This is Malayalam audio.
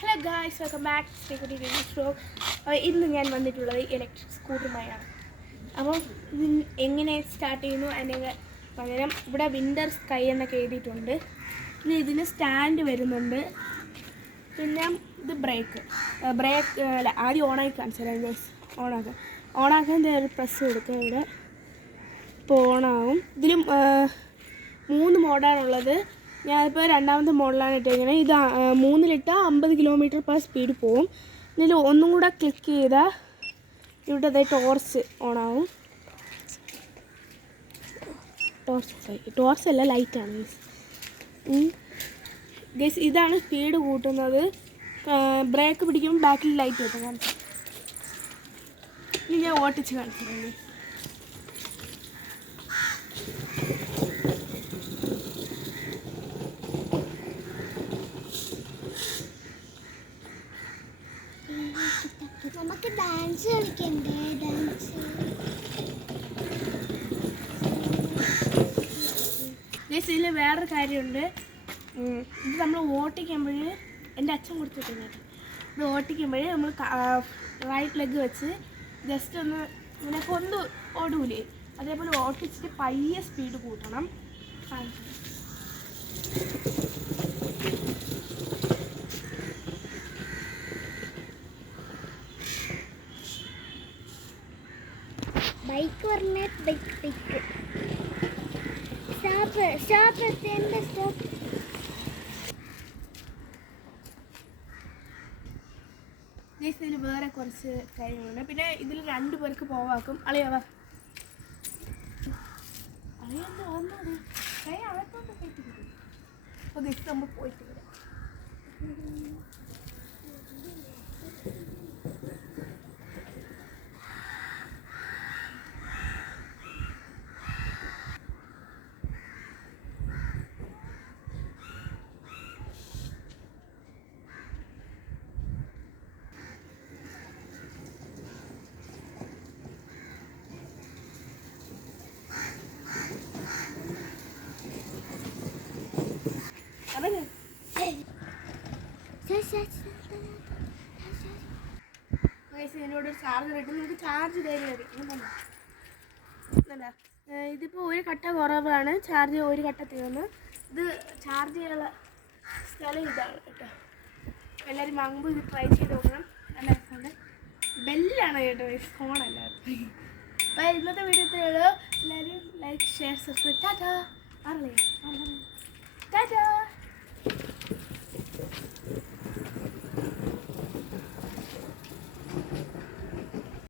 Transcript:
Hello guys, welcome back to show. ഇന്ന് ഞാൻ വന്നിട്ടുള്ളത് ഇലക്ട്രിക് സ്കൂട്ടറുമായാണ്. അപ്പോൾ ഇത് എങ്ങനെ സ്റ്റാർട്ട് ചെയ്യുന്നു അതിൻ്റെ പകരം ഇവിടെ വിൻ്റർ സ്കൈ എന്നൊക്കെ എഴുതിയിട്ടുണ്ട്. പിന്നെ ഇതിന് സ്റ്റാൻഡ് വരുന്നുണ്ട്. പിന്നെ ഇത് ബ്രേക്ക് അല്ല, ആദ്യം ഓണാക്കി കാണിച്ചു തരാം ഗൈസ്. ഓണാക്കാൻ ഒരു പ്രസ് കൊടുക്കുക. ഇവിടെ ഇപ്പോൾ ഓണാവും. ഇതിലും 3 മോഡാണുള്ളത്. ഞാനിപ്പോൾ രണ്ടാമത്തെ മോഡലാണ് ഇട്ടിരിക്കുന്നത്. ഇത് 3-ലിട്ടാൽ 50 km/h സ്പീഡ് പോവും. ഇതിൽ ഒന്നും കൂടെ ക്ലിക്ക് ചെയ്താൽ ഇവിടെ ടോർച്ച് ഓണാവും. ടോർച്ചല്ല, ലൈറ്റാണ് ഗൈസ്. ഇതാണ് സ്പീഡ് കൂട്ടുന്നത്. ബ്രേക്ക് പിടിക്കുമ്പോൾ ബാക്കിൽ ലൈറ്റ് കിട്ടും. കാണിച്ചു ഇനി ഞാൻ ഓട്ടിച്ച് കാണിച്ചിട്ടുണ്ട്. നമുക്ക് ഡാൻസ് കളിക്കണ്ടേ? ഡാൻസ് ഇതിൽ വേറൊരു കാര്യമുണ്ട്. ഇത് നമ്മൾ ഓട്ടിക്കുമ്പോൾ എൻ്റെ അച്ഛൻ കൊടുത്തിട്ടുണ്ട്. ഇത് ഓട്ടിക്കുമ്പോൾ നമ്മൾ റൈറ്റ് ലെഗ് വെച്ച് ജസ്റ്റ് ഒന്ന് ഇങ്ങനെ കൊണ്ടു ഓടൂലേ, അതേപോലെ ഓട്ടിച്ചിട്ട് പയ്യെ സ്പീഡ് കൂട്ടണം. ബൈക്ക് പറഞ്ഞ ബൈക്ക് സ്റ്റോപ്പ് എത്തേണ്ട സ്റ്റോപ്പ്. ഇതിൽ വേറെ കുറച്ച് കാര്യങ്ങളുണ്ട്. പിന്നെ ഇതിൽ 2 പേർക്ക് പോവാക്കും. അളിയാവാ അളിയൊന്ന് വന്നത് കൈ അകത്തോട്ട് കയറ്റി കിട്ടും. അപ്പോൾ ഗസ്റ്റ് നമ്മൾ പോയിട്ട് വരാം. ഇതിനോട് ഒരു ചാർജർ ഇട്ട് നമുക്ക് ചാർജ് തരുന്നത്. ഇതിപ്പോൾ ഒരു കട്ട കുറവാണ്, ചാർജ് ഒരു കട്ട തീർന്ന്. ഇത് ചാർജ് ചെയ്യാനുള്ള സ്ഥലം ഇതാണ് കേട്ടോ. എല്ലാവരും വാങ്ങുമ്പോൾ ഇത് ട്രൈ ചെയ്ത് നോക്കണം. നല്ല രസമുണ്ട്. ബെല്ലാണ് കേട്ടോ, ഫോണല്ല. അപ്പോൾ ഇന്നത്തെ വീഡിയോ ഇത്രയുള്ളൂ. എല്ലാവരും like, share, subscribe. Tata. Tata.